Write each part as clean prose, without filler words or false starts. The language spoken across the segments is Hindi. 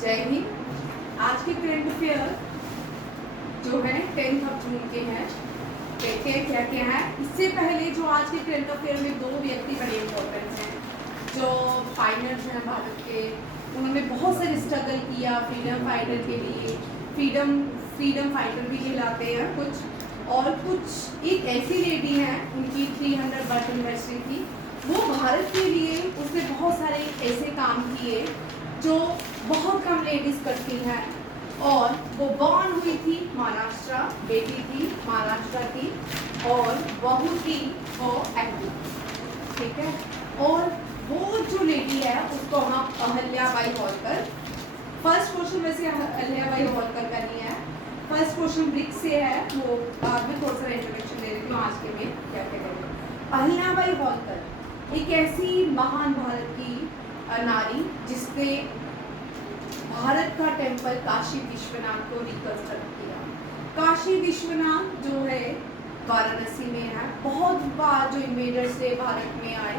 जय हिंद। आज के करंट अफेयर जो है 10 जून के हैं। देखिए क्या क्या है। इससे पहले जो आज के करंट अफेयर में दो व्यक्ति बड़े इम्पोर्टेंट हैं जो फाइटर्स हैं भारत के। उन्होंने बहुत सारे स्ट्रगल किया फ्रीडम फाइटर के लिए। फ्रीडम फाइटर भी कहलाते हैं कुछ। और कुछ एक ऐसी लेडी है, उनकी 300 बर्थ एनिवर्सरी थी। वो भारत के लिए उसने बहुत सारे ऐसे काम किए जो बहुत कम लेडीज़ करती हैं। और वो बॉर्न हुई थी महाराष्ट्र, बेटी थी महाराष्ट्र की और बहू थी वो एमपी, ठीक है। और वो जो लेडी है उसको हम अहल्याबाई होलकर। फर्स्ट क्वेश्चन वैसे अहल्याबाई होलकर का नहीं है। फर्स्ट क्वेश्चन ब्रिक्स से है, वो बाद में थोड़ा सा इंट्रोडक्शन दे रही हूँ आज के में क्या क्या करेंगे। अहल्याबाई होलकर एक ऐसी महान भारत की नारी जिसने भारत का टेम्पल काशी विश्वनाथ को रिकंस्ट्रक्ट किया। काशी विश्वनाथ जो है वाराणसी में है। बहुत बार जो इन्वेडर्स थे भारत में आए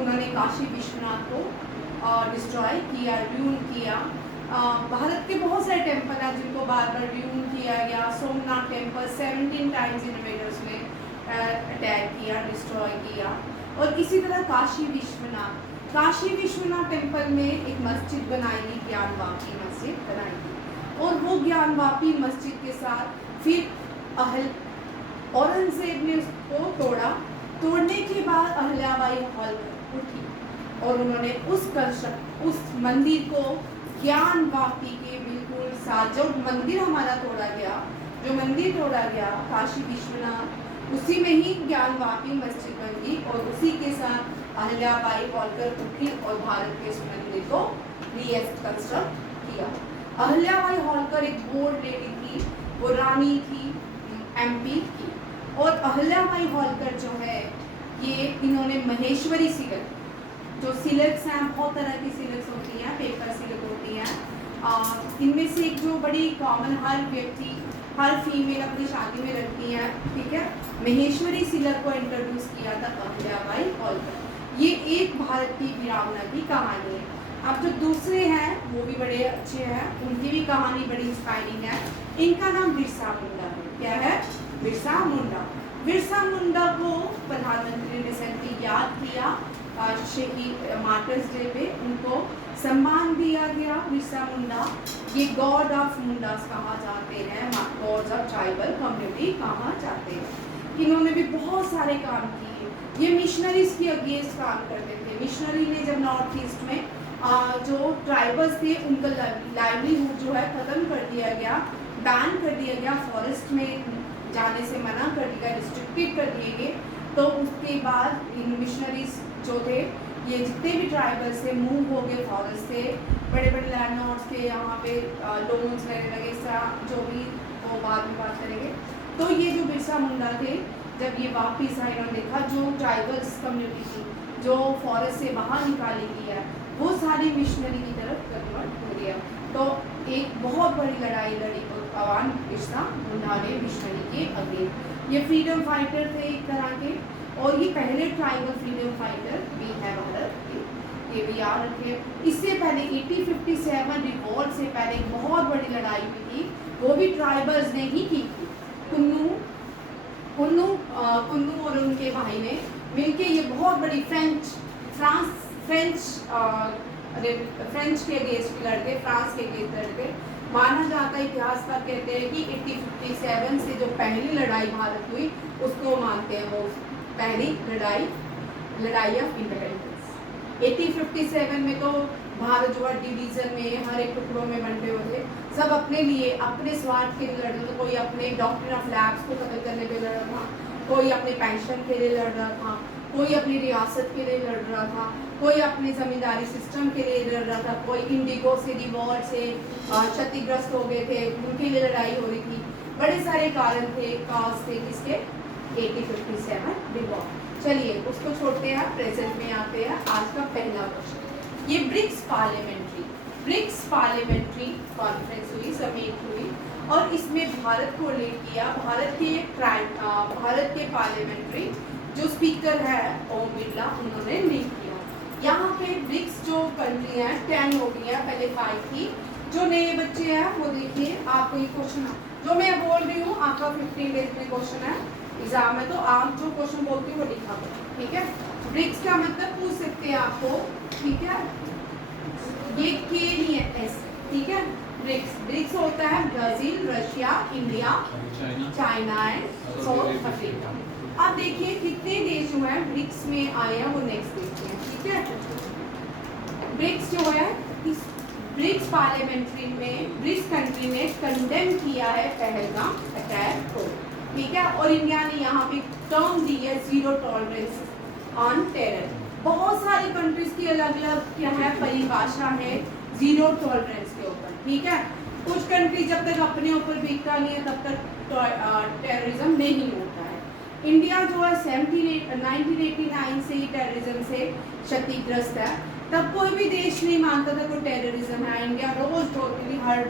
उन्होंने काशी विश्वनाथ को डिस्ट्रॉय किया, ड्यून किया। भारत के बहुत सारे टेम्पल हैं जिनको बार बार ड्यून किया गया। सोमनाथ टेम्पल 17 टाइम्स इन्वेडर्स ने अटैक किया, डिस्ट्रॉय किया। और इसी तरह काशी विश्वनाथ टेम्पल में एक मस्जिद बनाई गई, ज्ञानवापी मस्जिद बनाई गई। और वो ज्ञानवापी मस्जिद के साथ फिर औरंगजेब ने उसको तोड़ा। तोड़ने के बाद अहल्याबाई होलकर उठी और उन्होंने उस मंदिर को ज्ञानवापी के बिल्कुल साथ, जो मंदिर हमारा तोड़ा गया, जो मंदिर तोड़ा गया काशी विश्वनाथ, उसी में ही ज्ञानवापी मस्जिद बन गई। और उसी के साथ अहल्याबाई होलकर उठी और भारत के इस मंदिर को रिकंस्ट्रक्ट किया। अहल्याबाई होलकर एक बोल्ड लेडी थी, वो रानी थी एमपी की। और अहल्याबाई होलकर जो है ये इन्होंने महेश्वरी सिलक, जो सिलक्स हैं बहुत तरह की सिलक्स होती हैं, पेपर सिलक होती हैं। इनमें से एक जो बड़ी कॉमन हर फीमेल अपनी शादी में रखती हैं, ठीक है, महेश्वरी सिलक को इंट्रोड्यूस किया था अहल्याबाई होलकर। ये एक भारत की वीरांगना की कहानी है। अब जो दूसरे हैं वो भी बड़े अच्छे हैं, उनकी भी कहानी बड़ी इंस्पायरिंग है। इनका नाम बिरसा मुंडा है। क्या है? बिरसा मुंडा। बिरसा मुंडा को प्रधानमंत्री ने रिसेंटली याद किया, शहीद मार्टर्स डे पे उनको सम्मान दिया गया। बिरसा मुंडा ये गॉड ऑफ मुंडास कहा जाते हैं, गॉड्स ऑफ ट्राइबल कम्युनिटी कहा जाते हैं। इन्होंने भी बहुत सारे काम किए। ये मिशनरीज के अगेंस्ट काम करते थे। मिशनरी ने जब नॉर्थ ईस्ट में जो ट्राइबल्स थे उनका लाइवलीहुड जो है ख़त्म कर दिया गया, बैन कर दिया गया, फॉरेस्ट में जाने से मना कर दिया, रिस्ट्रिक्टेड कर दिए गए। तो उसके बाद इन मिशनरीज जो थे, ये जितने भी ट्राइबल्स थे मूव हो गए फॉरेस्ट से, बड़े बड़े लैंडलॉर्ड्स के यहाँ पे लोन्स लेने लगे, इस तरह जो भी वो बाद में बात करेंगे। तो ये जो बिरसा मुंडा थे, जब ये वापिस आए, इन्होंने देखा जो ट्राइबल्स कम्युनिटी थी जो फॉरेस्ट से बाहर निकाली गई है वो सारी मिशनरी की तरफ कन्वर्ट हो गया। तो एक बहुत बड़ी लड़ाई लड़ी भगवान बिरसा मुंडा ने मिशनरी के अगेंस्ट। ये फ्रीडम फाइटर थे एक तरह के, और ये पहले ट्राइबल फ्रीडम फाइटर भी है भारत के, ये भी याद रखें। इससे पहले 1857 रिवॉल्ट से पहले एक बहुत बड़ी लड़ाई हुई थी, वो भी ट्राइबल्स ने ही की थी। कुन्नू और उनके भाई ने मिलके ये बहुत बड़ी फ्रेंच के अगेंस्ट लड़ते, फ्रांस के अगेंस्ट लड़ते। माना जाता है, इतिहासकार कहते हैं कि 1857 से जो पहली लड़ाई भारत हुई उसको मानते हैं वो पहली लड़ाई ऑफ इंडिपेंडेंस। 1857 में तो भारत जो है डिवीज़न में हर एक टुकड़ों में बंटे हुए थे। सब अपने लिए, अपने स्वार्थ के लिए लड़ रहे थे। कोई अपने डॉक्ट्रिन ऑफ लैब्स को खत्म करने पे लड़ रहा था, कोई अपने पेंशन के लिए लड़ रहा था, कोई अपनी रियासत के लिए लड़ रहा था, कोई अपने जमींदारी सिस्टम के लिए लड़ रहा था, कोई इंडिगो से रिवॉल्ट से क्षतिग्रस्त हो गए थे, उनके लिए लड़ाई हो रही थी। बड़े सारे कारण थे, काज थे किसके, 1857 रिवॉल्ट। चलिए उसको छोड़ते हैं, प्रेजेंट में आते हैं। आज का पहला क्वेश्चन, ये ब्रिक्स पार्लियामेंट्री कॉन्फ्रेंस हुई, समिट हुई, और इसमें भारत को लीड किया। भारत के पार्लियामेंट्री जो स्पीकर है ओम बिरला, उन्होंने लीड किया। यहाँ पे ब्रिक्स जो कंट्री हैं 10 हो गई हैं, पहले 5 थी, जो नए बच्चे हैं वो देखिए, आपको ये क्वेश्चन जो मैं बोल रही हूँ आपका 15 डेज में क्वेश्चन है एग्जाम में, तो आप जो क्वेश्चन बोलती हूँ वो लिखा करो, ठीक है। ब्रिक्स का मतलब पूछ सकते हैं आपको, ठीक है। ये के नहीं है, एस, ठीक है। ब्रिक्स होता है Brazil, Russia, India, China and South Africa. अब देखिए कितने देश जो है ब्रिक्स में आए हैं वो नेक्स्ट देखते हैं, ठीक है। ब्रिक्स जो है, इस ब्रिक्स पार्लियामेंट्री में ब्रिक्स कंट्री ने कंडेम किया है पहलगाम अटैक को, ठीक है। और इंडिया ने यहाँ पे टर्म दी है जीरो टॉलरेंस ऑन टेरर। बहुत सारी कंट्रीज की अलग अलग क्या है परिभाषा है जीरो टॉलरेंस के ऊपर, ठीक है। कुछ कंट्री जब तक अपने ऊपर बीतता नहीं है तब तक टेररिज्म नहीं होता है। इंडिया जो है 1989 से ही टेररिज्म से क्षतिग्रस्त है। तब कोई भी देश नहीं मानता था कोई टेररिज्म है। इंडिया रोज टोटली हर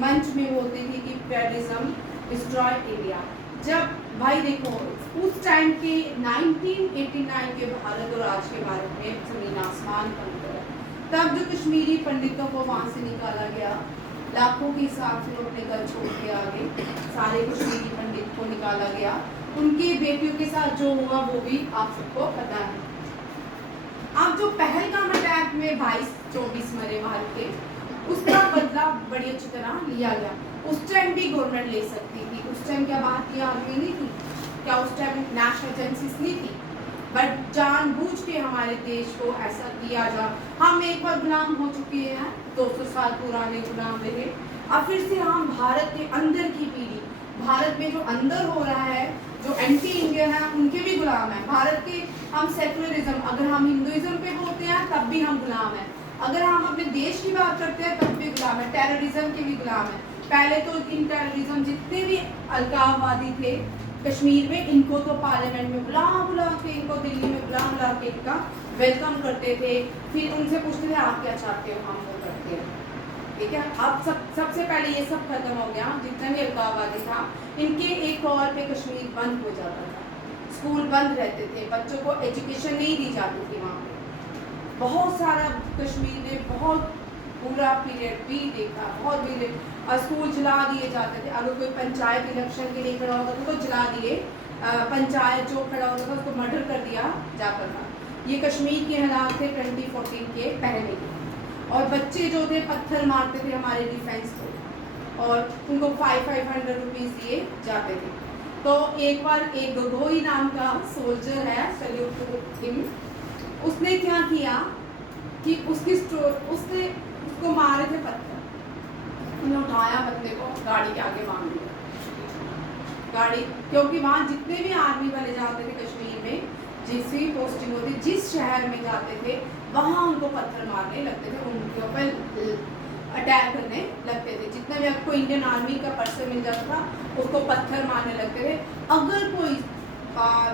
मंच में बोलती थी कि टेररिज्म डिस्ट्रॉय इंडिया। जब भाई देखो उस टाइम के 1989 के भारत और आज के भारत में जमीन आसमान का अंतर है। तब जो कश्मीरी पंडितों को वहाँ से निकाला गया, लाखों के हिसाब से लोग अपने घर छोड़ के आ गए, सारे कश्मीरी पंडित को निकाला गया। उनकी बेटियों के साथ जो हुआ वो भी आप सबको पता है। अब जो पहलगाम अटैक में 22-24 मरे भारत के, उसका बदला बड़ी अच्छी तरह लिया गया। उस टाइम भी गवर्नमेंट ले सकती थी, उस टाइम क्या बात की आर्मी नहीं थी क्या, उस टाइम नेशनल एजेंसीज नहीं थी, बट जानबूझ के हमारे देश को ऐसा किया जा। हम एक बार गुलाम हो चुके हैं, 200 साल पुराने गुलाम रहे। अब फिर से हम भारत के अंदर की पीढ़ी, भारत में जो अंदर हो रहा है, जो एंटी इंडियन है उनके भी गुलाम है। भारत के हम सेकुलरिज्म, अगर हम हिंदुइज्म पे बोलते हैं तब भी हम गुलाम हैं, अगर हम अपने देश की बात करते हैं तब भी गुलाम है, टेररिज्म के भी गुलाम है। पहले तो इन टेररिज्म जितने भी अलगाववादी थे कश्मीर में, इनको तो पार्लियामेंट में बुला बुला के, इनको दिल्ली में बुला बुला के इनका वेलकम करते थे, फिर उनसे पूछते थे आप क्या चाहते हो, हम वो करते हैं, ठीक है। अब सबसे पहले ये सब खत्म हो गया, जितना भी अलगाववादी था, इनके एक कॉल पे कश्मीर बंद हो जाता था, स्कूल बंद रहते थे, बच्चों को एजुकेशन नहीं दी जाती थी वहाँ पे। बहुत सारा कश्मीर में बहुत पूरा पीरियड भी देखा, बहुत भी स्कूल जला दिए जाते थे। अगर कोई पंचायत इलेक्शन के लिए खड़ा होता था तो जला दिए, पंचायत जो खड़ा होता था उसको मर्डर कर दिया जाता था। ये कश्मीर के हालात थे 2014 के पहले के। और बच्चे जो थे पत्थर मारते थे हमारे डिफेंस को, और उनको 500 रुपीज़ दिए जाते थे। तो एक बार एक गोगोई नाम का सोल्जर है, सैल्यूट टू हिम, उसने क्या किया कि उसने उसको मारे थे पत्थर, उन्हें उठाया बंदे को, गाड़ी के आगे बांध दिया गाड़ी, क्योंकि वहाँ जितने भी आर्मी वाले जाते थे कश्मीर में, जिस भी पोस्टिंग होती, जिस शहर में जाते थे वहाँ उनको पत्थर मारने लगते थे, उनके ऊपर अटैक करने लगते थे। जितना भी आपको इंडियन आर्मी का पर्सन मिल जाता था उसको पत्थर मारने लगते थे। अगर कोई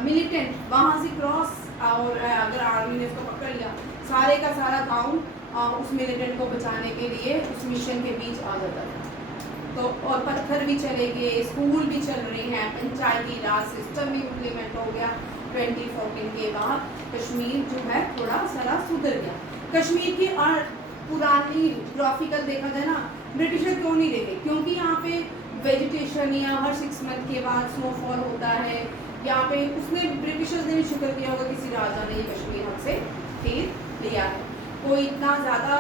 मिलिटेंट वहाँ से क्रॉस, और अगर आर्मी ने उसको पकड़ लिया, सारे का सारा गाँव उस मिलिटेंट को बचाने के लिए उस मिशन के बीच आ जाता था। तो और पत्थर भी चले गए, स्कूल भी चल रहे हैं, पंचायती राज सिस्टम भी इम्प्लीमेंट हो गया। 2014 के बाद कश्मीर जो है थोड़ा सारा सुधर गया। कश्मीर की पुरानी ग्राफिकल देखा जाए ना, ब्रिटिशर क्यों नहीं देते, क्योंकि यहाँ पे वेजिटेशन या हर 6 मंथ के बाद स्नोफॉल होता है यहाँ पे। उसने ब्रिटिशर्स ने भी शुक्र किया होगा किसी राजा ने ये कश्मीर हमसे खरीद लिया है। कोई इतना ज़्यादा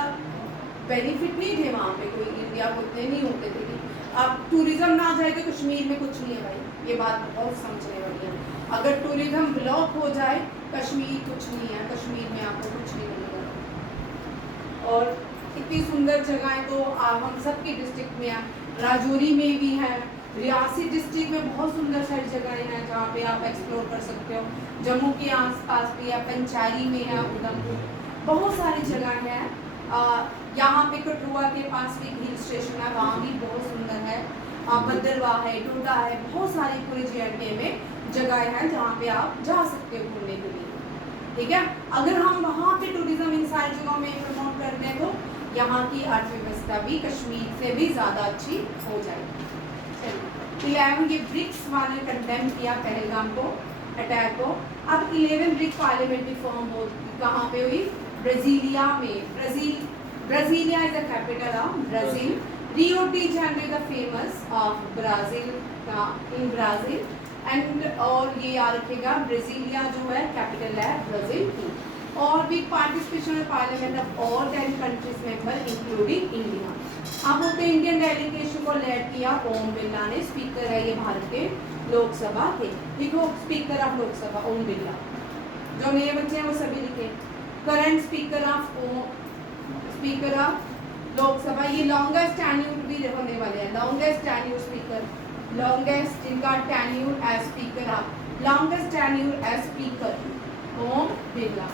बेनिफिट नहीं थे वहाँ पे, कोई इंडिया को इतने नहीं होते थे कि अब टूरिज्म ना जाए तो कश्मीर में कुछ नहीं है भाई, ये बात बहुत समझने वाली है। अगर टूरिज्म ब्लॉक हो जाए कश्मीर कुछ नहीं है, कश्मीर में आपको कुछ नहीं मिलेगा। और इतनी सुंदर जगहें तो हम सबकी डिस्ट्रिक्ट में है, राजौरी में भी है, रियासी डिस्ट्रिक्ट में बहुत सुंदर सारी जगहें हैं जहाँ पे आप एक्सप्लोर कर सकते हो। जम्मू के आसपास भी है, पंचारी में है, उधमपुर, बहुत सारी जगह है। यहाँ पे कठुआ के पास भी हिल स्टेशन है, वहाँ भी बहुत सुंदर है। भद्रवाह है, डोडा है, बहुत सारी पूरे JNK में जगह हैं जहाँ पे आप जा सकते हो घूमने के लिए, ठीक है। अगर हम वहाँ पे टूरिज्म इन सारी जगहों में प्रमोट करते हैं तो यहाँ की अर्थव्यवस्था भी कश्मीर से भी ज़्यादा अच्छी हो जाएगी। 11 ये ब्रिक्स वाले कंडेम किया पहलगाम को, अटैक को। अब 11 ब्रिक्स पार्लियामेंट्री फॉर्म कहाँ पे हुई, ब्राजीलिया में, Brazil Brasilia is the capital of Brazil. Rio de Janeiro the famous of Brazil in Brazil. And और ये याद रखिएगा ब्राजीलिया जो है कैपिटल है ब्राजील की. और with participation of parliament of all 10 countries member including India. अब होते इंडियन डेलीगेशन को लीड किया ओम बिरला ने. स्पीकर है ये भारत के लोकसभा के. लिखो स्पीकर ऑफ लोकसभा ओम बिरला. जो नए बच्चे हैं वो सभी लिखे. Current speaker of Lok Sabha. ये लॉन्गेस्ट टेन्यूर भी होने वाले हैं. लॉन्गेस्ट टेन्यूर स्पीकर, लॉन्गेस्ट जिनका tenure as speaker of, longest tenure as speaker Om Birla.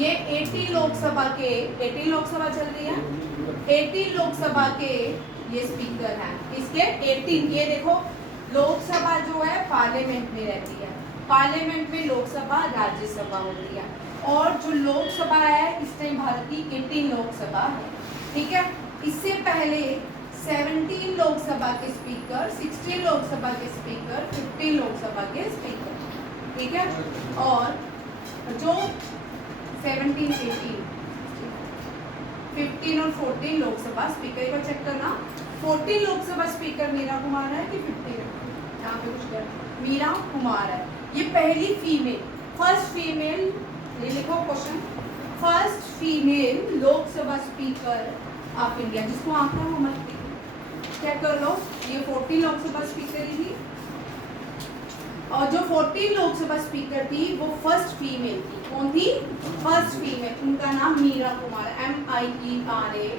ये 80 लोकसभा के, 80 लोकसभा चल रही है, 80 लोकसभा के ये स्पीकर हैं. इसके 18. ये देखो लोकसभा जो है पार्लियामेंट में रहती है. पार्लियामेंट में लोकसभा राज्यसभा होती है. और जो लोकसभा है इस टाइम भारत की 18 लोकसभा है. ठीक है. इससे पहले 17 लोकसभा के स्पीकर, 16 लोकसभा के स्पीकर, 15 लोकसभा के स्पीकर. ठीक है. और जो 17, 18, 15 और 14 लोकसभा स्पीकर. एक बार चेक करना 14 लोकसभा स्पीकर मीरा कुमार है कि 15? यहाँ पे कुछ कर मीरा कुमार है. ये पहली फीमेल, फर्स्ट फीमेल, ये लिखो question, first female Lok Sabha speaker of India. जिसको आंकड़ा वो मत चेक कर लो. ये 14 लोकसभा स्पीकर ही थी. और जो 14 लोकसभा स्पीकर थी वो फर्स्ट फीमेल थी. कौन थी? First female. उनका नाम मीरा कुमार, MIERA,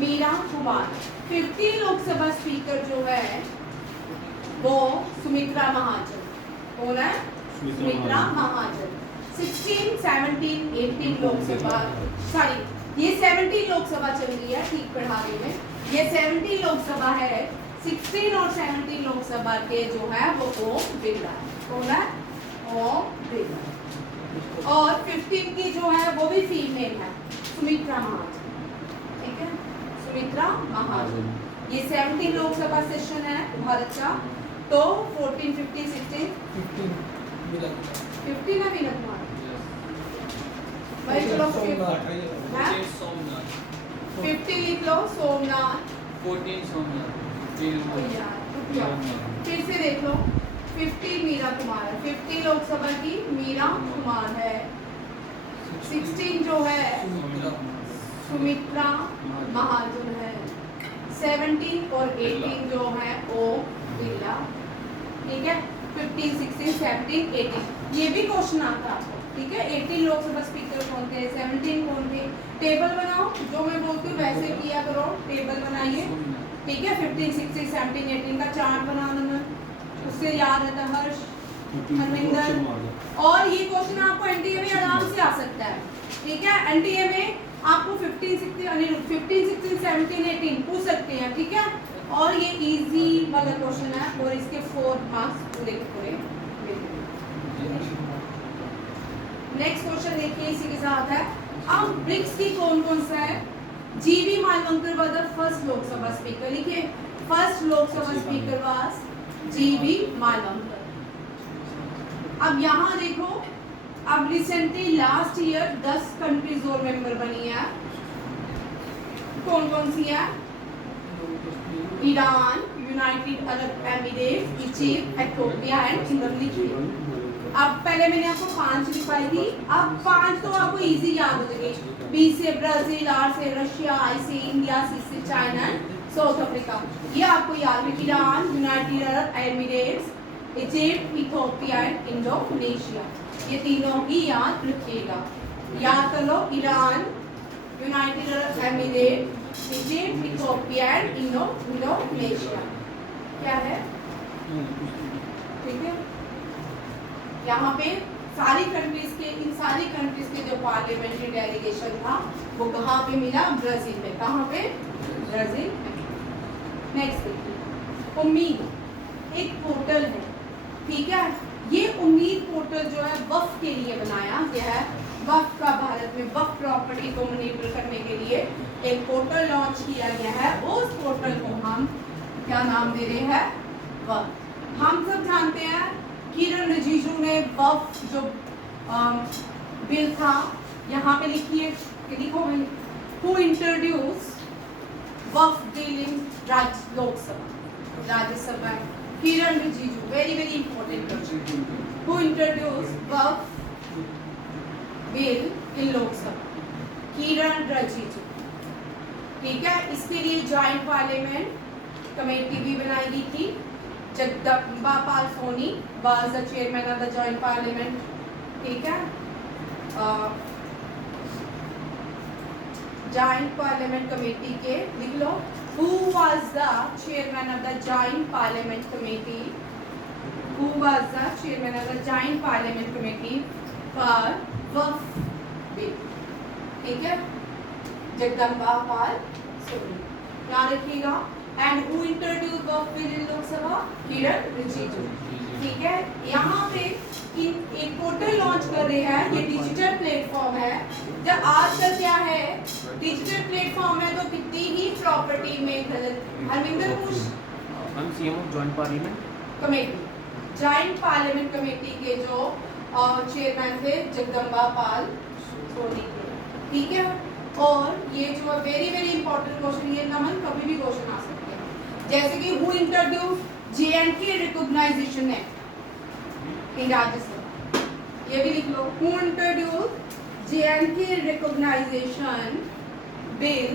मीरा कुमार. 15 लोकसभा स्पीकर जो है वो सुमित्रा महाजन. कौन है? सुमित्रा महाजन. 16, 17, 18 लोकसभा, सॉरी ये 17 लोकसभा चल रही है. ठीक पढ़ा रही में. ये 17 लोकसभा है. 16 और 17 लोकसभा के जो है वो ओम बिरला. कौन है? ओम बिरला. और 15 की जो है वो भी फीमेल है, सुमित्रा महाजन. ठीक है, सुमित्रा महाजन. ये 17 लोकसभा सेशन है भारत का. तो 14, 15, 16, 15 है मीरा कुमार. भाई चलो 50 लिख लो. सोमनाथ, 14 सोमनाथ, फिर से देख लो. 50 मीरा कुमार है. 50 लोकसभा की मीरा कुमार है. 16 जो है सुमित्रा महाजन है. 17 और 18 जो है ओम बिरला. ठीक है. 15, 16, 17, 18 ये भी क्वेश्चन आता है. ठीक है. 18 लोकसभा स्पीकर कौन थे, 17 कौन थे. टेबल बनाओ. जो मैं बोलती हूँ वैसे किया करो. टेबल बनाइए. ठीक है. 15, 16, 17, 18 का चार्ट बना देना. उससे याद रहता है. हर्ष, हरविंदर. और ये क्वेश्चन आपको एनटीए में आराम से आ सकता है. ठीक है. एनटीए में आपको 15, 16, 17, 18 पूछ सकते हैं. ठीक है. और ये इजी वाला क्वेश्चन है और इसके 4 मार्क्स पूरे के पूरे. नेक्स्ट क्वेश्चन देखिए इसी के साथ है. अब ब्रिक्स की कौन कौन सा है. G B Mavalankar was the first Lok Sabha speaker. लिखिए first Lok Sabha speaker was G B Mavalankar. अब यहाँ देखो, अब रिसेंटली लास्ट ईयर 10 कंट्रीज और मेंबर बनी है. कौन कौन सी है? Iran, United Arab Emirates, Egypt, Ethiopia and Indonesia. अब पहले मैंने आपको 5 लिखाई थी. अब 5 तो आपको इजी याद हो जाएगी. B से ब्राजील, R से रशिया, I से इंडिया, C से चाइना एंड साउथ अफ्रीका. ये आपको याद है. Iran, United Arab Emirates, Egypt, Ethiopia and Indonesia. ये तीनों ही याद रखिएगा. याद कर लो. Iran, United Arab Emirates, Egypt, Ethiopia and Indonesia. क्या है? ठीक है. यहाँ पे सारी कंट्रीज के, इन सारी कंट्रीज के जो पार्लियामेंट्री डेलीगेशन था वो कहाँ पे मिला? ब्राजील में. कहाँ पे? ब्राजील में. नेक्स्ट देखिए, उम्मीद एक पोर्टल है. ठीक है. ये उम्मीद पोर्टल जो है वक्फ के लिए बनाया गया है. वक्फ का भारत में वक्फ प्रॉपर्टी को मॉनिटर करने के लिए एक पोर्टल लॉन्च किया गया है. उस पोर्टल को हम क्या नाम दे रहे हैं? वक्फ. हम सब जानते हैं किरण रिजिजू ने वक्फ जो बिल था यहाँ पे लिखिए लिखो भाई, who introduce Waqf bill in Lok Sabha, Rajya Sabha? Kiren Rijiju, very very important question. Who introduce Waqf bill in Lok Sabha? Kiren Rijiju. ठीक है, इसके लिए जॉइंट पार्लियामेंट कमेटी भी बनाई गई थी। Jagdamba Pal Soni was the chairman of the joint parliament. ठीक है, जॉइंट पार्लियामेंट कमेटी के लिख लो, who was the chairman of the joint parliament committee? Who was the chairman of the joint parliament committee for Waqf bill? ठीक है, जगदम्बा पाल सोनी, याद रखिएगा। And who introduce Waqf bill in Lok Sabha? Kiren Rijiju. ठीक है, यहाँ पे एक पोर्टल लॉन्च कर रहे हैं, ये डिजिटल प्लेटफॉर्म है। जब आजकल क्या है, डिजिटल प्लेटफॉर्म है तो कितनी ही प्रॉपर्टी में गलत। हरविंदर कुछ CM of joint parliament committee, joint parliament committee के जो चेयरमैन थे जगदम्बा पाल सोनी थे। ठीक है, और ये जो वेरी वेरी इंपॉर्टेंट क्वेश्चन, ये नमन कभी भी क्वेश्चन आ सकते हैं, जैसे कि who introduce JNK recognisation act in Rajya Sabha? ये भी लिख लो, who introduce JNK recognisation bill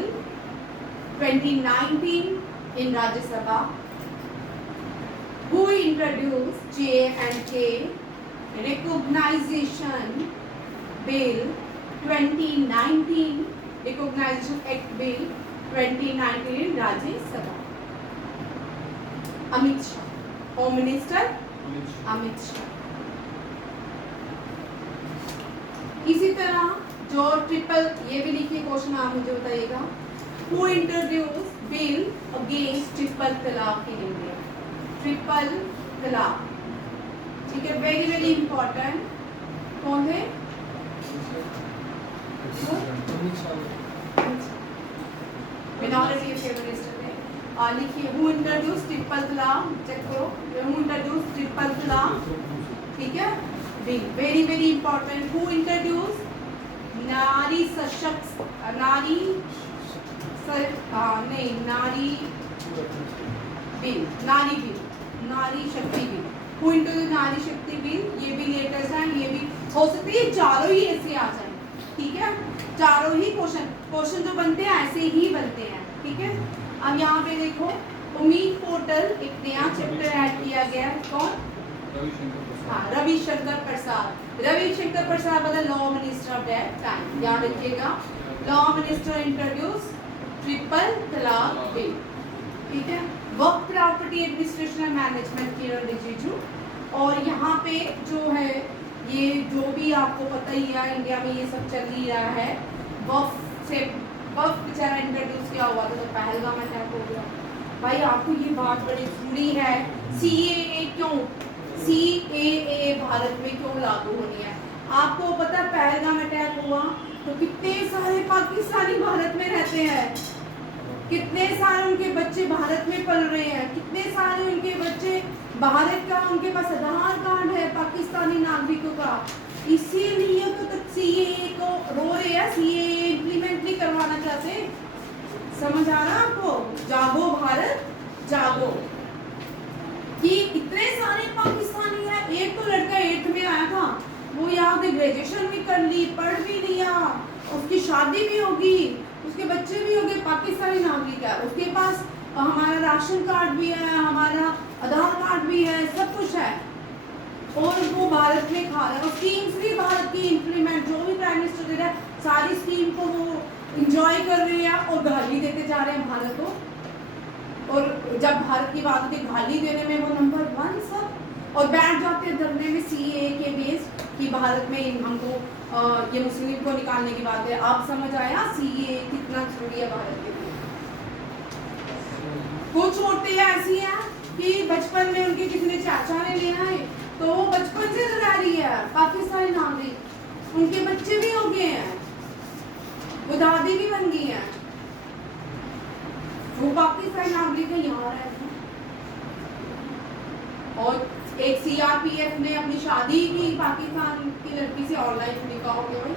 2019 in Rajya Sabha? Who introduce JNK recognisation bill 2019 recognisation act bill 2019 in Rajya Sabha? Amit Shah, home minister Amit Shah. इसी तरह जो ट्रिपल, ये भी लिखिए क्वेश्चन, आप मुझे बताइएगा, who introduce bill against triple तलाक इन इंडिया? ट्रिपल तलाक, ठीक है, वेरी वेरी इंपॉर्टेंट। कौन है? मिनॉरिटी अफेयर मिनिस्टर ने लिखिए, हु इंट्रोड्यूस ट्रिपल तलाक? चेक करो, हु इंट्रोड्यूस ट्रिपल तलाक? ठीक है, very very important. Who introduce नारी सशक्त, नारी नहीं, नारी बिल, नारी शक्ति बिल? हु इंट्रोड्यूस नारी शक्ति बिल? ये भी लेटेस्ट है, ये भी हो सकती है चारों ही ऐसे आ जाए। ठीक है, चारों ही क्वेश्चन जो बनते हैं ऐसे ही बनते हैं। ठीक है, अब यहाँ पे देखो, उम्मीद पोर्टल एक नया चैप्टर ऐड किया गया। कौन? रविशंकर प्रसाद। रविशंकर प्रसाद वाला law minister of that time, याद रखिएगा। लॉ मिनिस्टर इंट्रोड्यूस ट्रिपल तलाक बिल। ठीक है, वक्फ प्रॉपर्टी एडमिनिस्ट्रेशन एंड मैनेजमेंट किरण रिजिजू। और यहाँ पे जो है, ये जो भी आपको पता ही है, इंडिया में ये सब चल ही रहा है। वक्फ बेचारा इंट्रोड्यूस किया हुआ था तो पहलगाम अटैक हो गया। भाई आपको ये बात बड़ी जरूरी है, CAA क्यों, CAA भारत में क्यों लागू होनी है? आपको पता है पहलगाम अटैक हुआ तो कितने सारे पाकिस्तानी भारत में रहते हैं, कितने सारे उनके बच्चे भारत में पल रहे हैं, कितने सारे उनके बच्चे भारत का, उनके पास आधार कार्ड है पाकिस्तानी नागरिकों का। इसीलिए तो CAA को रो रहे हैं, CAA इम्प्लीमेंट नहीं करवाना चाहते। समझ आ रहा आपको? जागो भारत जागो, कि इतने सारे पाकिस्तानी है। एक तो लड़का 8th में आया था, वो यहाँ पे ग्रेजुएशन भी कर ली, पढ़ भी लिया, उसकी शादी भी होगी, उसके बच्चे भी होंगे, पाकिस्तानी नागरिक है, उसके पास हमारा राशन कार्ड भी है, हमारा आधार कार्ड भी है, सब कुछ है, और वो भारत में खा रहा है। स्कीम्स भी भारत की इम्प्लीमेंट, जो भी प्राइम मिनिस्टर दे रहा है, सारी स्कीम को वो इंजॉय कर रहे हैं और गाली देते जा रहे हैं भारत को। और जब भारत की बात होती है गाली देने में वो नंबर 1 सब, और बैठ जाते हैं धरने में CAA के बेस कि भारत में हमको ये मुस्लिम को निकालने की बात है। आप समझ आया CAA कितना जरूरी है भारत के लिए? कुछ औरतें ऐसी हैं कि बचपन में उनके किसी ने चाचा ने लेना है तो वो बचपन से रह रही है पाकिस्तानी नागरिक, उनके बच्चे भी हो गए हैं, वो दादी भी बन गई है, वो पाकिस्तानी नागरिक है, यहाँ रहते हैं। और एक CRPF ने अपनी शादी की पाकिस्तान की लड़की से, ऑनलाइन निकाह हो गया भाई।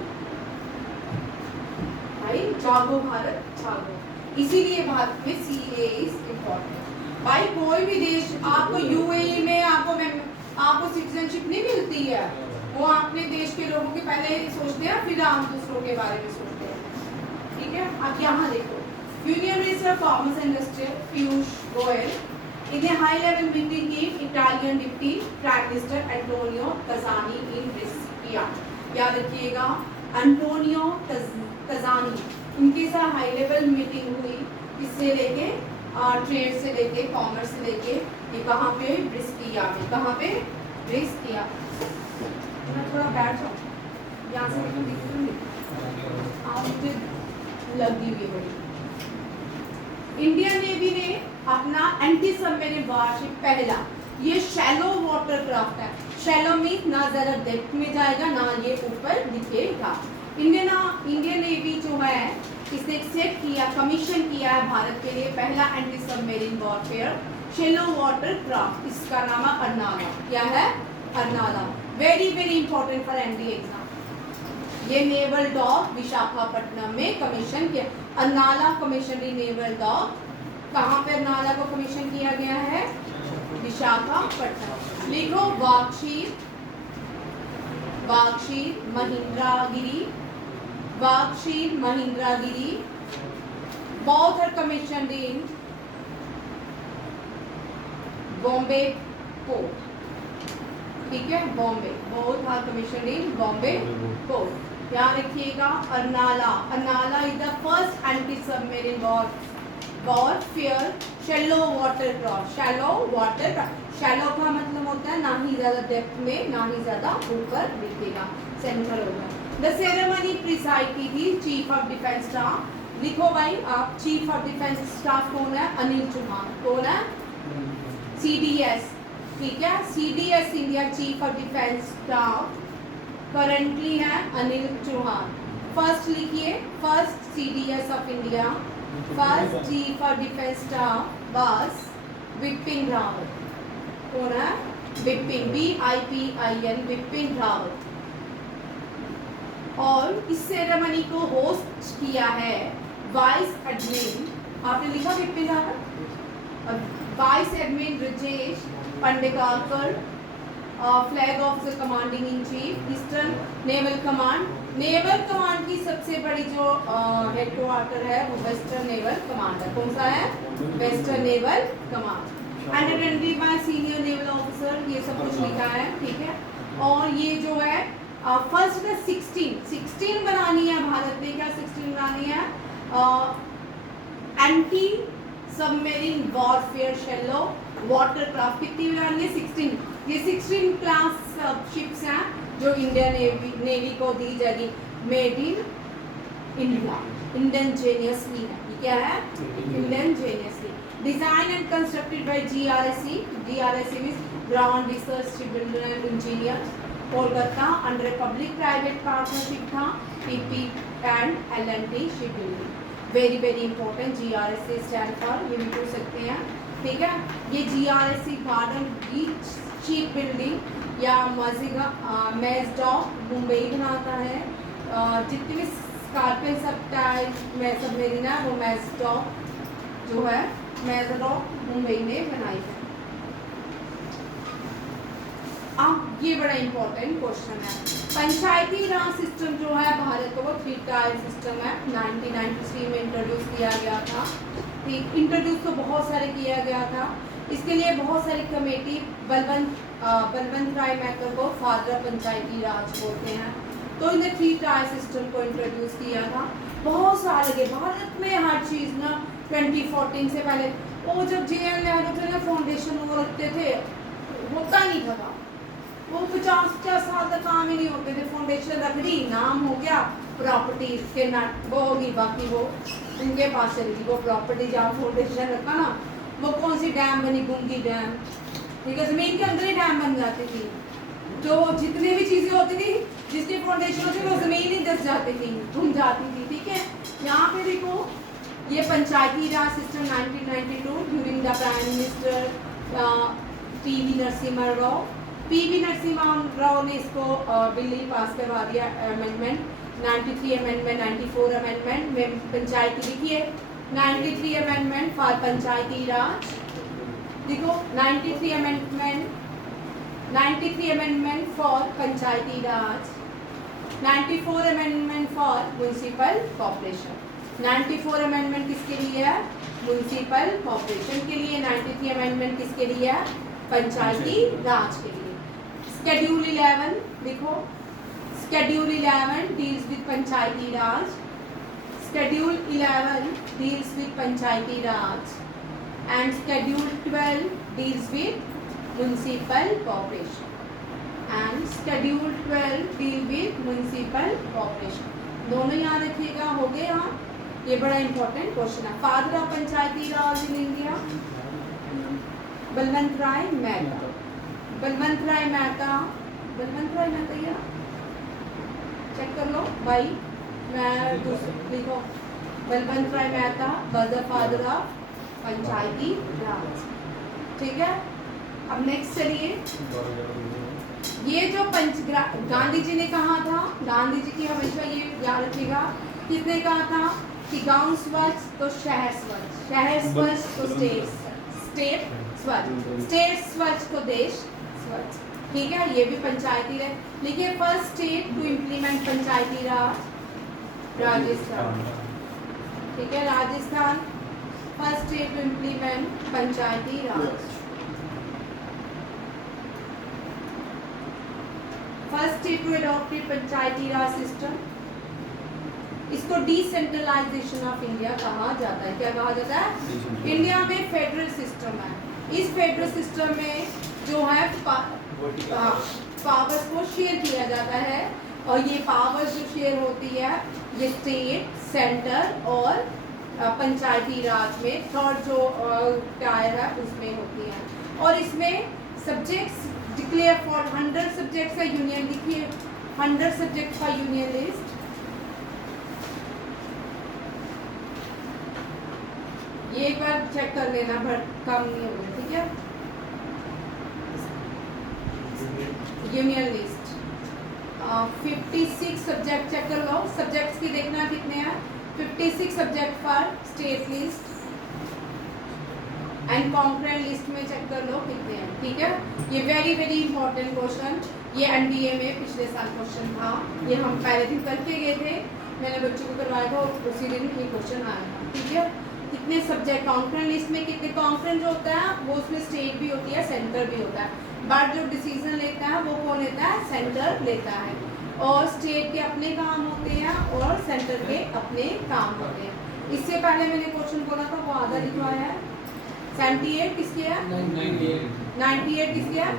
भाई जागो भारत जागो, इसीलिए भारत में CA इज इम्पोर्टेंट। भाई कोई भी देश, आपको UAE में आपको सिटीजनशिप नहीं मिलती है, वो अपने देश के लोगों के पहले सोचते हैं फिर हम दूसरों के बारे में सोचते हैं, ठीक है। अब यहाँ देखो, union minister of commerce and industry Piyush Goyal in a high level meeting in Italian Deputy Prime Minister Antonio Tajani in Brescia, याद रखिएगा एंटोनियो तजानी, इनके साथ हाई लेवल मीटिंग हुई, किससे लेके, ट्रेड से लेके, कॉमर्स से लेके, ये कहाँ पे, ब्रिस्किया में, कहाँ पे, ब्रिस्किया। मैं थोड़ा बैठ जाऊँ, यहाँ से लेकर दिखूंगी, मुझे लगी हुई बड़ी। इंडियन नेवी ने अपना एंटी सबमरीन वारशिप पहला, ये शैलो वाटर क्राफ्ट है, शैलो मीन ना ज़रा डेप्थ में जाएगा ना ये ऊपर दिखेगा। इंडियन नेवी जो है इसने सेट किया, कमीशन किया है भारत के लिए पहला anti submarine warfare shallow water craft, इसका नाम है अर्नाला। क्या है? Arnala. Very very important for ND exam. ये नेवल डॉक विशाखापट्टनम में कमीशन किया, अर्नाला कमीशनरी नेवल डॉक। कहाँ पे अर्नाला को कमीशन किया गया है? विशाखापट्टनम। लिखो वाक्षीर, वाक्षीर महिंद्रागिरी, वाक्षीर महिंद्रागिरी, both are commissioned in Bombay port, ठीक है, Bombay, both are commissioned in Bombay port. याद रखिएगा Arnala, Arnala is the first anti submarine warfare shallow water craft, shallow water craft. Shallow का मतलब होता है ना ही ज्यादा डेप्थ में ना ही ज्यादा ऊपर दिखेगा, सेंटर होगा। द सेरेमनी प्रिसाइड की थी चीफ ऑफ डिफेंस स्टाफ। लिखो भाई आप, चीफ ऑफ डिफेंस स्टाफ कौन है? अनिल चौहान। कौन है? CDS, ठीक है, CDS India chief of defence staff currently है अनिल चौहान। फर्स्ट लिखिए, first CDS of India, first chief of defence staff was Bipin Rawat. कौन है? बिपिन, BIPIN, बिपिन रावत। और इस सेरेमनी को होस्ट किया है वाइस एडमिन, आपने लिखा Bipin Rawat, vice admin Brajesh Pandekarkar, flag officer commanding in chief eastern naval command. Naval command की सबसे बड़ी जो हेडक्वार्टर है वो वेस्टर्न नेवल कमांड है। कौन सा है? Western naval command. Under bye senior naval officer, ये सब कुछ लिखा है, ठीक है। और ये जो है फर्स्ट है 16 बनानी है भारत में। क्या 16 बनानी है? Anti submarine warfare shallow water craft. कितनी बनानी है? 16। ये 16 क्लास शिप्स हैं जो इंडियन नेवी को दी जाएगी, मेड इन इंडिया, इंडियनजेनियसली है। ये क्या है? Indigenously. Design and constructed by GRSE, GRSE means ground research shipbuilder and engineer, Kolkata, under public private partnership था, PP and L&T shipbuilding. Very very important, GRSE stand for, ये भी पूछ सकते हैं, ठीक है। ये GRSE garden beach ship building या मैजडॉक मुंबई बनाता है। जितने भी स्कॉर्पियन सब सबमरीन है वो मैजडॉक जो है मैजडॉक मुंबई में बनाई है। अब ये बड़ा इंपॉर्टेंट क्वेश्चन है, पंचायती राज सिस्टम जो है भारत का वो 3 टायर सिस्टम है, 1993 में इंट्रोड्यूस किया गया था। ठीक, इंट्रोड्यूस तो बहुत सारे किया गया था, इसके लिए बहुत सारी कमेटी, बलवंत राय मैकर को फादर पंचायती राज बोलते हैं, तो इन्हें 3 टायर सिस्टम को इंट्रोड्यूस किया था। बहुत सारे के भारत में हर चीज़ ना 2014 से पहले वो जब JL नेहरू थे ना फाउंडेशन वो रखते थे, होता नहीं था वो 50 साल तक काम ही नहीं होते थे। फाउंडेशन रख दी, नाम हो गया, प्रॉपर्टी के नट वो होगी, बाकी वो उनके पास चलेगी वो प्रॉपर्टी। जहाँ फाउंडेशन रखा ना, वो कौन सी डैम बनी? गुंगी डैम, ठीक है, जमीन के अंदर ही डैम बन जाती थी। जो जितनी भी चीज़ें होती थी, जिसकी फाउंडेशन होती थी, वो जमीन ही दस जाती थी, घूम जाती थी, ठीक है। यहाँ पे देखो, ये Panchayati Raj system 1992 during the prime minister PV Narasimha Rao. PV Narasimha Rao ने इसको बिल पास करवा दिया, अमेंडमेंट 93 अमेंडमेंट, 94 अमेंडमेंट में पंचायती लिखिए 93 अमेंडमेंट फॉर पंचायती राज, देखो 93 amendment for Panchayati Raj, 94 amendment for municipal corporation. 94 amendment किसके लिए है? म्युनिसिपल कॉर्पोरेशन के लिए। 93 अमेंडमेंट किसके लिए है? पंचायती राज के लिए। शेड्यूल 11 देखो, schedule 11 deals with Panchayati Raj, schedule 11 deals with Panchayati Raj and schedule 12 deals with municipal corporation and schedule 12 deal with municipal corporation. दोनों याद रखिएगा, हो गए यहाँ। ये बड़ा इंपॉर्टेंट क्वेश्चन है। Father of Panchayati Raj in India Balwant Rai Mehta. Balwant Rai Mehta या चेक कर लो भाई, मैं लिखो Balwant Rai Mehta was the father of Panchayati Raj. ठीक है, अब नेक्स्ट चलिए, ये जो गांधी जी ने कहा था, गांधी जी की हमेशा ये याद रखिएगा, किसने कहा था कि गांव स्वच्छ तो शहर स्वच्छ, शहर स्वच्छ तो स्टेट स्वच्छ, स्टेट स्वच्छ तो देश स्वच्छ। ठीक है, ये भी पंचायती है। लिखिए first state to implement Panchayati Raj Rajasthan. ठीक है, Rajasthan first state to implement Panchayati Raj. First state to adopt Panchayati Raj system. इसको डिसेंट्रलाइजेशन ऑफ इंडिया कहा जाता है। क्या कहा जाता है? इंडिया में फेडरल सिस्टम है। इस फेडरल सिस्टम में जो है पावर्स को शेयर किया जाता है, और ये पावर्स जो शेयर होती है ये स्टेट, सेंटर और पंचायती राज में थर्ड जो टायर है उसमें होती है। और इसमें सब्जेक्ट्स डिक्लेयर फॉर 100 सब्जेक्ट्स का यूनियन, लिखिए 100 सब्जेक्ट्स का यूनियन लिस्ट। ये एक बार चेक कर लेना, बट कम नहीं होगा। ठीक है, यूनियन लिस्ट 56 सब्जेक्ट चेक कर लो। सब्जेक्ट्स की देखना कितने हैं? 56 subject for state list and concurrent list में चेक कर लो कितने हैं। ठीक है, ये वेरी वेरी इंपॉर्टेंट क्वेश्चन, ये एनडीए में पिछले साल क्वेश्चन था। ये हम पहले दिन करके गए थे, मैंने बच्चों को करवाया था और उसी दिन ये क्वेश्चन आया था। ठीक है, कितने सब्जेक्ट कॉन्करेंट लिस्ट में कितने? कॉन्करेंट जो होता है वो उसमें स्टेट भी होती है, सेंटर भी होता है, बट जो डिसीजन लेता है वो कौन लेता है? सेंटर लेता है। और स्टेट के अपने काम होते हैं और सेंटर के अपने काम होते हैं। इससे पहले मैंने क्वेश्चन बोला था वो आधा लिखवाया है। 78 किसके है? 98 किसके है?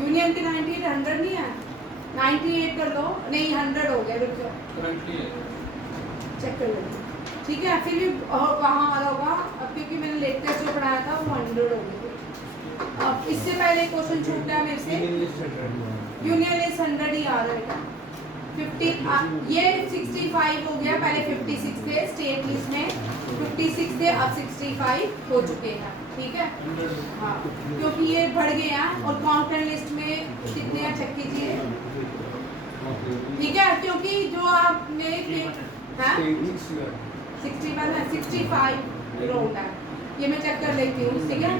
यूनियन के 98, 100 नहीं है। 98 कर दो, नहीं 100 हो गया, रुक जाओ चेक कर लो। ठीक है, फिर भी वहाँ आ रहा होगा, अब क्योंकि मैंने लेटेस्ट जो पढ़ाया था वो 100 हो गया। अब इससे पहले क्वेश्चन छूट गया मेरे से, यूनियन लिस्ट 100 ही आ रहा है बेटा। 50 ये 65 हो गया, पहले 56 थे स्टेट लिस्ट में, 56 थे, अब 65 हो चुके हैं। ठीक है, हाँ, क्योंकि ये बढ़ गए हैं। और कॉन्करेंट लिस्ट में कितने हैं चेक कीजिए। ठीक है, क्योंकि जो आपने 65 रोड है, ये मैं चेक कर लेती हूँ। ठीक है,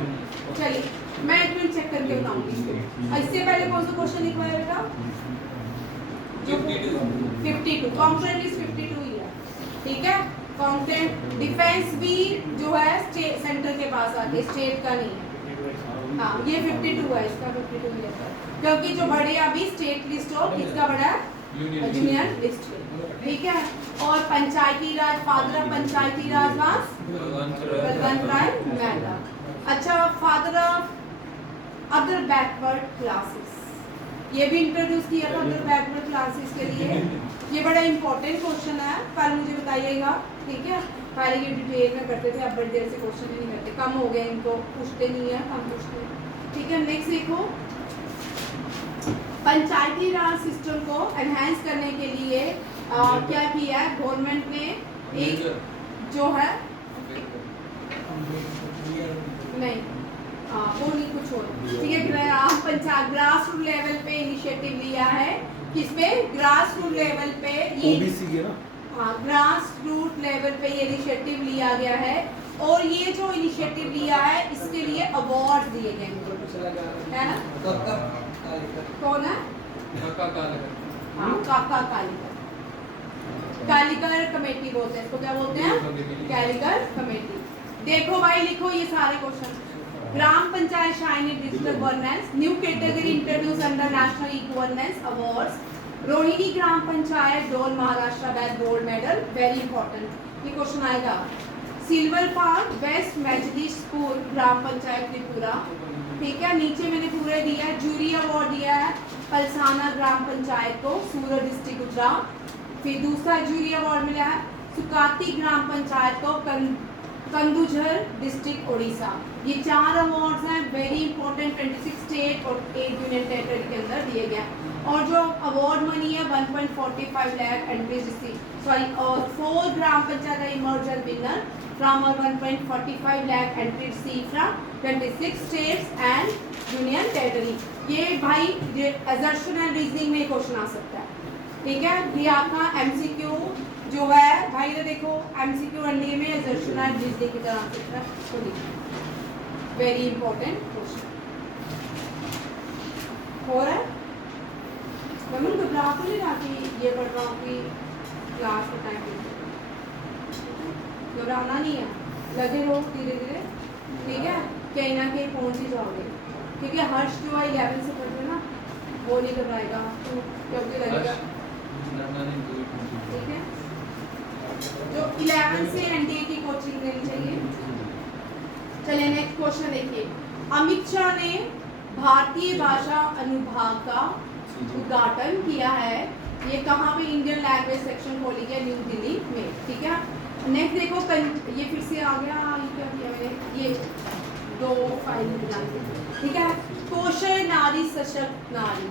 चलिए मैं एक मिनट चेक करके बताऊंगी। इससे पहले कौन सा क्वेश्चन लिखवाया बेटा? 52, कॉन्करेंट लिस्ट 52 ही है। ठीक है, कॉन्करेंट डिफेंस भी जो है स्टेट सेंटर के पास आके, स्टेट का नहीं है। हाँ, ये 52 है, इसका 52 ही है, क्योंकि जो बढ़े अभी स्टेट लिस्ट हो, किसका बढ़ा है? Union list. ठीक है, और Panchayati Raj, father of Panchayati Raj was Balwant Rai Mehta. अच्छा, father of other backward classes, ये भी इंट्रोड्यूस किया था अदर बैकवर्ड क्लासेस के लिए। ये बड़ा इंपॉर्टेंट क्वेश्चन है, कल मुझे बताइएगा। ठीक है, पहले ये डिटेल में करते थे, अब बड़ी देर से क्वेश्चन ही नहीं करते, कम हो गए, इनको पूछते नहीं है, कम पूछते हैं। ठीक है, नेक्स्ट देखो, पंचायती राज सिस्टम को एनहांस करने के लिए क्या किया है गवर्नमेंट ने? एक जो है नहीं, वो नहीं, कुछ और। ठीक है, पंचायत ग्रास रूट लेवल पे इनिशिएटिव लिया है किसपे? ग्रास रूट लेवल पे ये ओबीसी के ना। हाँ, ग्रास रूट लेवल पे ये इनिशिएटिव लिया गया है और ये जो इनिशिएटिव लिया है इसके लिए अवार्ड दिए गए हैं, है ना? कौन है? हाँ, काका कालीकर। कालीकर कमेटी बोलते हैं इसको, क्या बोलते हैं? कालीकर कमेटी। देखो भाई, लिखो ये सारे question. Gram panchayat shiny digital governance, new category introduce under national e governance awards, Rohini gram panchayat Dhule Maharashtra bag gold medal, very important ये क्वेश्चन आएगा। Silver park west Majlishpur gram panchayat Tripura, ठीक है, नीचे मैंने पूरे दिया है। जूरी अवार्ड दिया है पलसाना ग्राम पंचायत को, सूरत डिस्ट्रिक्ट गुजरात। फिर दूसरा जूरी अवार्ड मिला है सुकाती ग्राम पंचायत को, कंदुझर डिस्ट्रिक्ट उड़ीसा। ये 4 अवार्ड्स हैं, वेरी इंपॉर्टेंट, 26 स्टेट और 8 यूनियन टेरिटरी के अंदर दिए गए हैं। और जो अवार्ड मनी है 1.45 लाख एंट्रीज रिसीव, सॉरी, और 4 gram panchayat emerge winner from 1.45 lakh entry receive from 26 states and union territory. ये भाई असर्शन एंड रीजनिंग में क्वेश्चन आ सकता है, ठीक है। ये आपका एमसीक्यू जो है भाई, ये देखो एमसीक्यू एनडीए में असर्शन एंड रीजनिंग की तरह आ सकता है, तो देखिए वेरी इंपॉर्टेंट क्वेश्चन हो रहा है। मैं घबरा तो नहीं रहा कि ये पढ़ रहा हूँ कि क्लास का टाइम घबराना नहीं है, लगे रहो धीरे धीरे, ठीक है, कहीं ना कहीं पहुँच ही जाओगे। क्योंकि हर्ष जो है 11 से पढ़ रहे ना, वो नहीं घबराएगा, तो क्योंकि लगेगा, ठीक है। जो 11 से एनडीए की कोचिंग लेनी चाहिए। चलिए नेक्स्ट क्वेश्चन देखिए। अमित शाह ने भारतीय भाषा अनुभाग का उद्घाटन किया है, ये कहाँ पे? इंडियन लैंग्वेज सेक्शन खोली गया न्यू दिल्ली में, ठीक है। नेक्स्ट देखो, ये फिर से आ गया, ये क्या किया मैंने, ये 2 फाइल मिलाएंगे, ठीक है। कौशल नारी सशक्त नारी,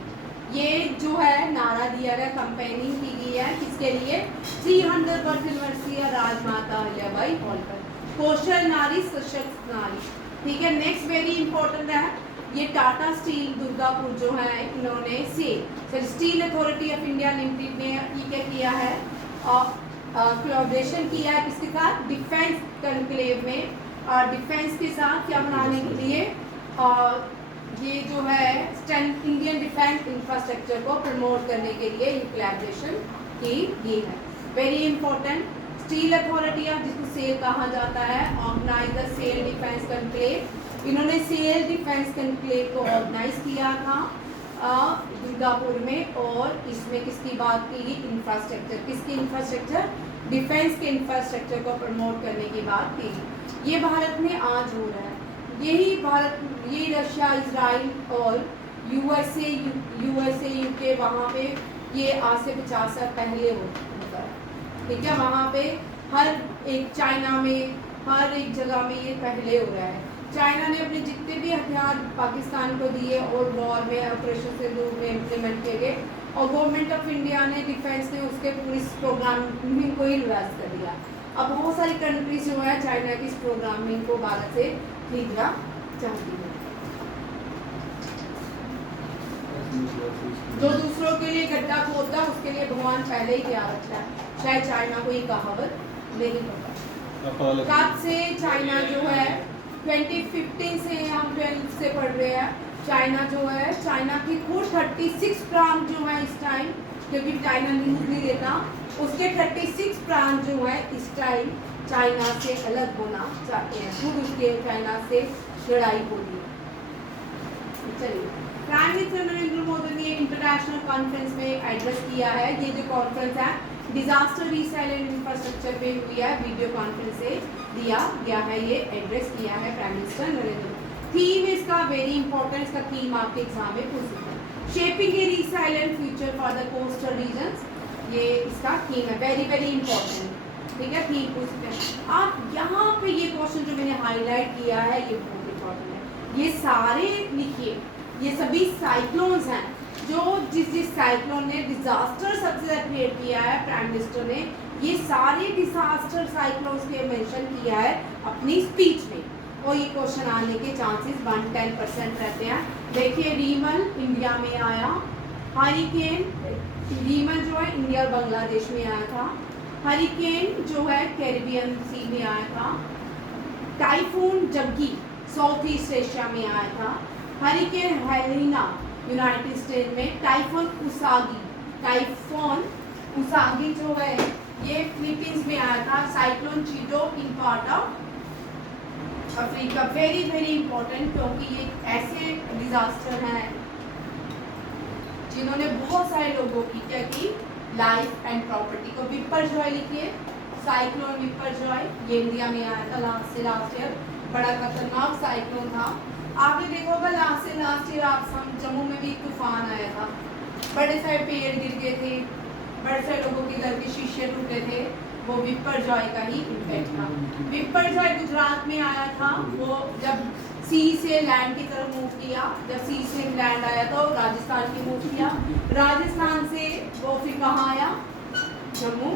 ये जो है नारा दिया गया, कंपेनिंग की गई है किसके लिए? 300 बर्थ एनिवर्सरी है राजमाता अहिल्याबाई होलकर। कौशल नारी सशक्त नारी, ठीक है। नेक्स्ट वेरी इंपॉर्टेंट है, ये टाटा स्टील दुर्गापुर जो है, इन्होंने steel authority of India limited ने ये क्या किया है, कोलैबोरेशन किया है किसके साथ? डिफेंस कॉन्क्लेव में, डिफेंस के साथ क्या बनाने के लिए, ये जो है इंडियन डिफेंस इंफ्रास्ट्रक्चर को प्रमोट करने के लिए ये कोलैबोरेशन की गई है, वेरी इंपॉर्टेंट। स्टील अथॉरिटी जिसको सेल कहा जाता है, organise the SAIL defence conclave, इन्होंने सेल डिफेंस कॉन्क्लेव को ऑर्गेनाइज किया था दुर्गापुर में, और इसमें किसकी बात की? इंफ्रास्ट्रक्चर, किसकी इंफ्रास्ट्रक्चर? डिफेंस के इंफ्रास्ट्रक्चर को प्रमोट करने की बात की। ये भारत में आज हो रहा है, यही भारत, ये रशिया, इजराइल और यूएसए यूके, वहाँ पे ये आज से 50 साल पहले होता है, ठीक है। वहाँ पे हर एक, चाइना में हर एक जगह में ये पहले हो रहा है। चाइना ने अपने जितने भी हथियार पाकिस्तान को दिए और वॉर में, ऑपरेशन सिंदूर में इम्प्लीमेंट किए गए, और गवर्नमेंट ऑफ इंडिया ने, डिफेंस ने उसके पूरी इस प्रोग्रामिंग को ही रिवाइज कर दिया। अब बहुत सारी कंट्रीज जो है चाइना की इस प्रोग्रामिंग को भारत से खरीदना चाहती है। जो दूसरों के लिए गड्ढा खोदता है उसके लिए भगवान पहले ही तैयार रखता है, शायद चाइना को ये कहावत नहीं पता। कब से चाइना जो है 2015 से हम 12 से पढ़ रहे हैं, चाइना जो है, चाइना की खुद 36 प्रांत जो है इस टाइम, क्योंकि चाइना न्यूज नहीं देता, उसके 36 प्रांत जो है इस टाइम चाइना से अलग होना चाहते हैं, खुद उसके चाइना से लड़ाई हो रही है। चलिए, प्राइम मिनिस्टर नरेंद्र मोदी ने इंटरनेशनल कॉन्फ्रेंस में एड्रेस किया है। ये जो कॉन्फ्रेंस है डिजास्टर रिसाइलेंट इंफ्रास्ट्रक्चर पे हुई है, वीडियो कॉन्फ्रेंस से दिया गया है, ये एड्रेस किया है prime minister Narendra Modi. Theme इसका वेरी इंपॉर्टेंट, इसका थीम आपके एग्जाम में पूछ सकते हैं, shaping a resilient future for the coastal regions, ये इसका थीम है, वेरी वेरी इंपॉर्टेंट, ठीक है। थीम पूछ सकते हैं आप। यहाँ पे ये क्वेश्चन जो मैंने हाईलाइट किया है ये बहुत इंपॉर्टेंट है, ये सारे लिखिए, ये सभी साइक्लोन्स हैं जो जिस साइक्लोन ने डिजास्टर सबसे ज़्यादा क्रिएट किया है, प्राइम मिनिस्टर ने ये सारे डिजास्टर साइक्लोन्स के मेंशन किया है अपनी स्पीच में, और ये क्वेश्चन आने के चांसेस 110% रहते हैं। देखिए, रीमल इंडिया में आया, हरिकेन रीमन जो है इंडिया और बांग्लादेश में आया था। हरिकेन जो है कैरिबियन सी में आया था। Typhoon Yagi south east Asia में आया था। हरिकेन हेलिना यूनाइटेड स्टेट में। टाइफून उसागी जो है ये फिलीपींस में आया था। Cyclone Chido in part of Africa. Very very important, क्योंकि ये ऐसे डिजास्टर हैं जिन्होंने बहुत सारे लोगों की क्या की, लाइफ एंड प्रॉपर्टी को। विपर्जॉय लिखिए, साइक्लोन विपर्जॉय, ये इंडिया में आया था लास्ट ईयर। बड़ा खतरनाक साइक्लोन था। आपने देखा होगा लास्ट ईयर आप जम्मू में भी तूफान आया था। बड़े सारे पेड़ गिर गए थे, बड़े सारे लोगों के घर के शीशे टूटे थे। वो विपर्जॉय का ही इम्पैक्ट था। विपर्जॉय गुजरात में आया था। वो जब सी से लैंड की तरफ मूव किया, जब सी से लैंड आया तो राजस्थान की मूव किया। राजस्थान से वो फिर कहाँ आया, जम्मू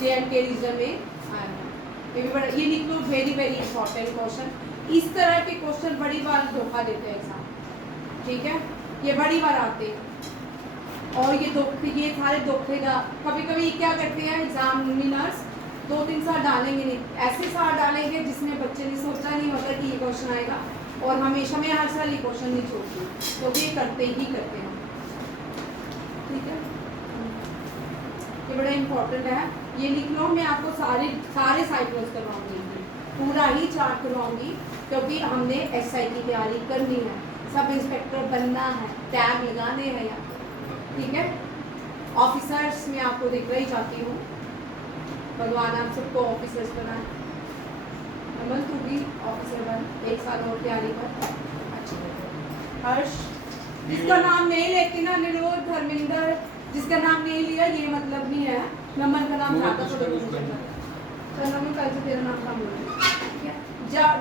JNK रीजन में आया। ये लिख लो, वेरी वेरी इंपॉर्टेंट क्वेश्चन। इस तरह के क्वेश्चन बड़ी बार धोखा देते हैं एग्जाम, ठीक है, ये बड़ी बार आते हैं। और ये सारे धोखे का कभी कभी क्या करते हैं एग्जामिनर्स, 2-3 साल डालेंगे नहीं, ऐसे साल डालेंगे जिसमें बच्चे ने सोचा नहीं होता कि ये क्वेश्चन आएगा। और हमेशा मैं हर साल ये क्वेश्चन नहीं छोड़ती, क्योंकि ये करते ही करते हैं, ठीक है। ये बड़ा इंपॉर्टेंट है, ये लिख लो। मैं आपको सारे साइक्लोन्स करवाऊंगी, पूरा ही चार्ट करवाऊंगी, क्योंकि हमने SI की तैयारी करनी है, सब इंस्पेक्टर बनना है, टैग लगाने हैं यहाँ, ठीक है। ऑफिसर्स में आपको दिख रही जाती हूँ, भगवान आप सबको ऑफिसर्स बनाए। अमल तू भी ऑफिसर बन, 1 साल और तैयारी कर, अच्छी बात। हर्ष, जिसका नाम नहीं लेती ना, निरोध, धर्मेंद्र, जिसका नाम नहीं लिया ये मतलब नहीं है नमन का नाम ज्यादा तो चलो मैं कल से तेरा नाम काम बोलूँगी।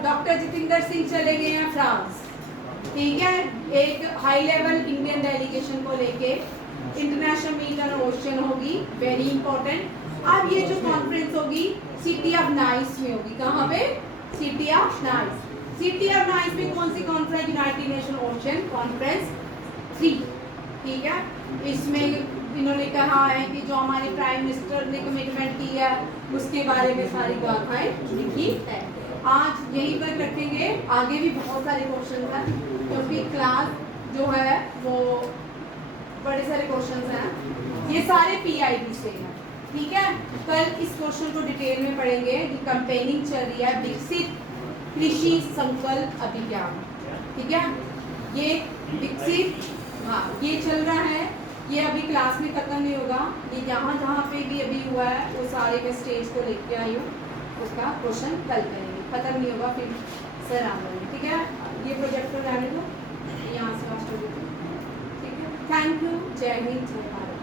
डॉक्टर जितेंद्र सिंह चले गए हैं फ्रांस, ठीक है, एक हाई लेवल इंडियन डेलीगेशन को लेके। इंटरनेशनल मीट ऑन ओशन होगी, वेरी इंपॉर्टेंट। अब ये जो कॉन्फ्रेंस होगी सिटी ऑफ नाइस में होगी, कहाँ पे, city of Nice. City of Nice में कौन सी conference, united nation ocean conference 3, ठीक है। इसमें इन्होंने कहा है कि जो हमारे प्राइम मिनिस्टर ने कमिटमेंट की है उसके बारे में सारी बातें लिखी है। आज यहीं पर रखेंगे, आगे भी बहुत सारे क्वेश्चन हैं, क्योंकि क्लास जो है वो बड़े सारे क्वेश्चन हैं, ये सारे PIB से हैं, ठीक है। कल इस क्वेश्चन को डिटेल में पढ़ेंगे कि कैंपेनिंग चल रही है विकसित कृषि संकल्प अभियान, ठीक है। ये विकसित, हाँ ये चल रहा है, ये अभी क्लास में खत्म नहीं होगा, ये जहाँ जहाँ पे भी अभी हुआ है वो सारे मैं स्टेज को लेके आई हूँ, उसका क्वेश्चन कल करेंगे, खत्म नहीं होगा फिर सर आ जाएंगे, ठीक है। ये प्रोजेक्टर रहने दो, यहाँ से लास्ट हो गया, ठीक है। थैंक यू, जय हिंद, जय भारत।